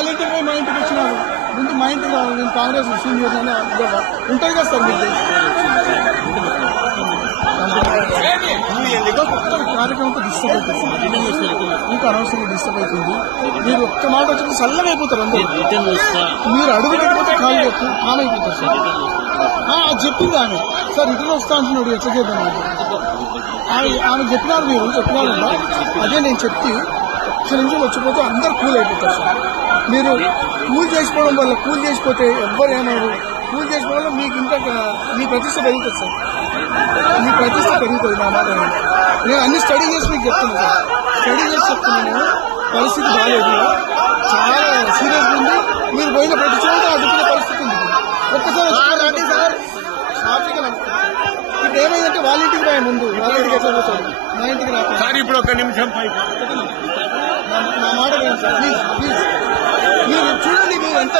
వాళ్ళ ఇంటికి పోయి మా ఇంటికి వచ్చినారు. ముందు మా ఇంటికి రావాలి, నేను కాంగ్రెస్ సీనియర్ అని ఉంటుంది కదా సార్. మీకు కార్యక్రమంతో డిస్టర్బ్ అవుతుంది, మీకు అనవసరంగా డిస్టర్బ్ అవుతుంది. మీరు ఒక్క మాట వచ్చి చల్లగా అయిపోతారు అందరూ. మీరు అడుగు పెట్టిపోతే కాలు కామ్ అయిపోతారు సార్. అది చెప్పింది ఆమె. సార్ రిటర్న్ వస్తా అంటున్నాడు, ఎట్లా చేద్దాం ఆమె చెప్పినారు, మీరు చెప్పినారు. అదే నేను చెప్పి ఒక్క నిమిషం వచ్చిపోతే అందరు కూల్ అయిపోతారు సార్. మీరు కూల్ చేసుకోవడం వల్ల, కూల్ చేసిపోతే ఎవ్వరు ఏమన్నారు, కూల్ చేసుకోవడం వల్ల మీకు ఇంకా మీ ప్రతిష్ట పెరుగుతుంది సార్. మీ ప్రతిష్ట పెరుగుతుంది. నా మాట నేను అన్ని స్టడీ చేసి మీకు చెప్తున్నాను సార్. స్టడీ చేసి చెప్తున్నాను. నేను పరిస్థితి బాగాలేదు, చాలా సీరియస్గా ఉంది. మీరు పోయిన ప్రతి చోట అడ్డుకునే పరిస్థితి ఉంది. ఒక్కసారి అంటే సార్ షాపింగ్ ఇప్పుడు ఏమైందంటే వాళ్ళ ఇంటికి రాయ ముందు, వాళ్ళ ఇంటికి ఎట్లా పోతాడు, మా ఇంటికి రా సార్. ఇప్పుడు ఒక నిమిషం నా మాట సార్, ప్లీజ్ ప్లీజ్ మీరు చూడండి. మీరు ఎంత